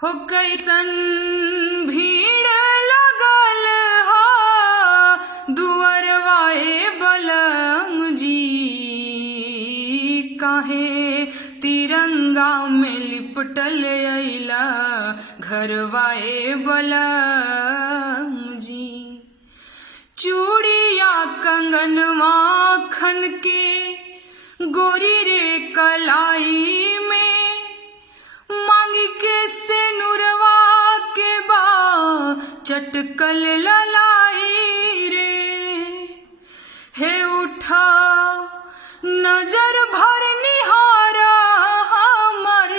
हो कैसन भीड़ लगल हा दुअरवाए बलम जी, काहे तिरंगा में लिपटल अइला घरवाए बलम जी। चूड़िया कंगनवा खन के गोरी रे कलाई में, मांगी के से नुरवा के बा चटकल ललाई रे। हे उठा नजर भर निहारा हमर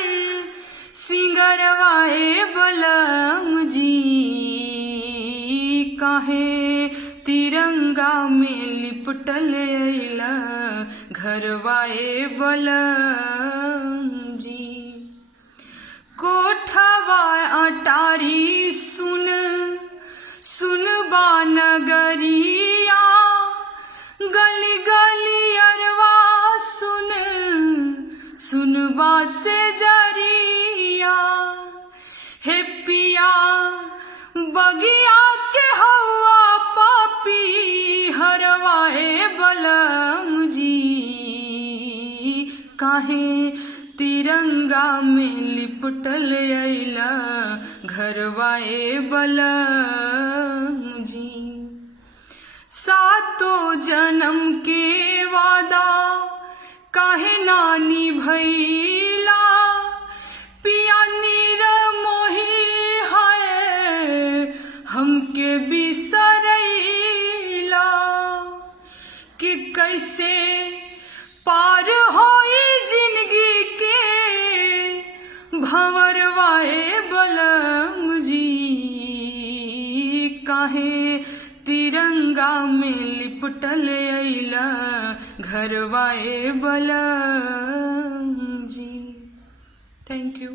सिंगरवाए बलम जी, काहे तिरंगा में लिपटल अइला घरवाए बलम जी। कोठवा अटारी सुन सुन बा नगरिया, गली गली अरवा सुन सुन बा से जरिया। हे पिया बगिया के हवा पापी हरवाए बलम जी, काहे तिरंगा में लिपटल अइला घरवाए बलम जी। सातों जन्म के वादा काहे ना निभैला, पिया निर्मोही है हमके बिसरैला। कि कैसे पार होई जिंदगी के भंवरवाए बलम जी, काहे तिरंगा में लिपटल अइला घरवाए बलम जी। Thank you.